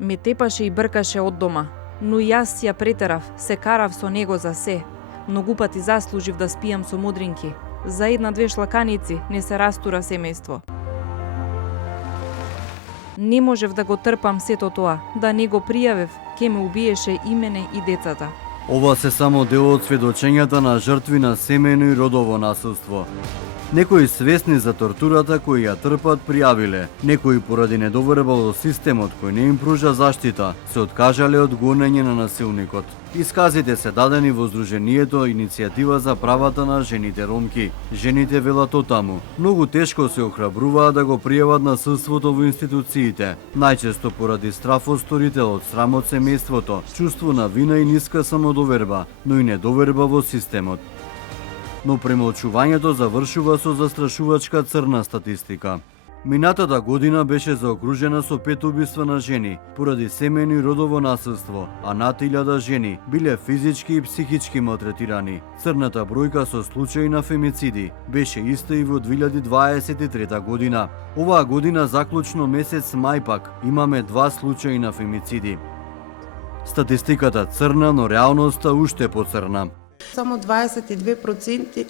Ме тепаше и бркаше од дома, но јас ја претерав, се карав со него за се. Многу пати заслужив да спијам со мудринки. За една-две шлаканици не се растура семејство. Не можев да го трпам сето тоа, да не го пријавев, ке ме убиеше и мене и децата. Ова се само дел од сведочењата на жртви на семејно и родово насилство. Некои свесни за тортурата кои ја трпат пријавиле, некои поради недоверба во системот кој не им пружа заштита, се откажале од гонење на насилникот. Исказите се дадени во Сдруженијето Иницијатива за правата на жените ромки. Жените велат отаму. Многу тешко се охрабруваат да го пријават насилството во институциите, најчесто поради страф од сторителот, срам од семејството, чувство на вина и ниска самодоверба, но и недоверба во системот. Но премолчувањето завршува со застрашувачка црна статистика. Минатата година беше заокружена со 5 убиства на жени поради семејно и родово насилство, а над 1000 жени биле физички и психички малтретирани. Црната бројка со случаи на фемициди беше иста и во 2023 година. Оваа година заклучно месец мај пак имаме 2 случаи на фемициди. Статистиката црна, но реалноста уште поцрна. Само 22%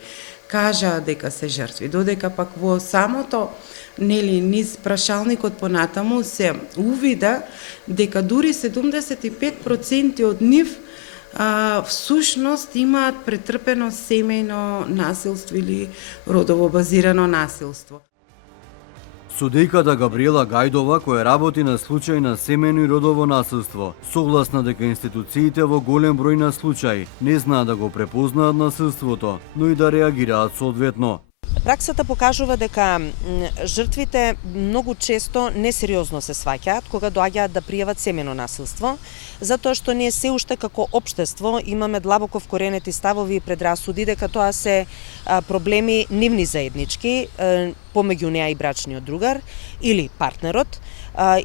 кажаа дека се жртви, додека пак во самото низ прашалникот понатаму се увида дека дури 75% од нив всушност имаат претрпено семејно насилство или родово базирано насилство. Судејката Габриела Гајдова, која работи на случај на семејно и родово насилство, согласна дека институциите во голем број на случаи не знаат да го препознаат насилството, но и да реагираат соодветно. Праксата покажува дека жртвите многу често несериозно се сваќаат кога доаѓаат да пријават семејно насилство, затоа што ние се уште како општество имаме длабоко вкоренети ставови и предрасуди дека тоа се проблеми нивни заеднички, помеѓу неа и брачниот другар или партнерот,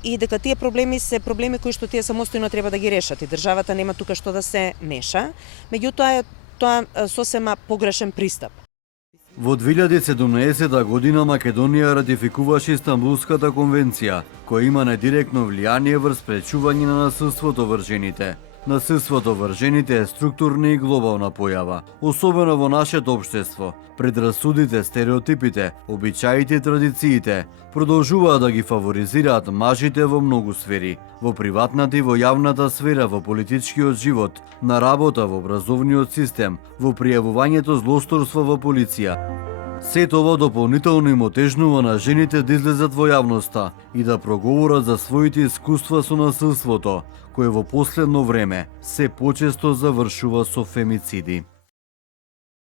и дека тие проблеми се проблеми кои што тие самостојно треба да ги решат и државата нема тука што да се меша, меѓутоа тоа сосема погрешен пристап. Во 2017 година Македонија ратификуваше Истанбулската конвенција, која има недиректно влијание врз спречување на насилството врз жените. Насилството врз жените е структурна и глобална појава, особено во нашето општество. Предрасудите, стереотипите, обичаите и традициите продолжуваат да ги фаворизираат мажите во многу сфери, во приватната и во јавната сфера, во политичкиот живот, на работа, во образовниот систем, во пријавувањето злосторство во полиција. Сето ова дополнително им отежнува на жените да излезат во јавноста и да проговорат за своите искуства со насилството, кое во последно време се почесто завршува со фемициди.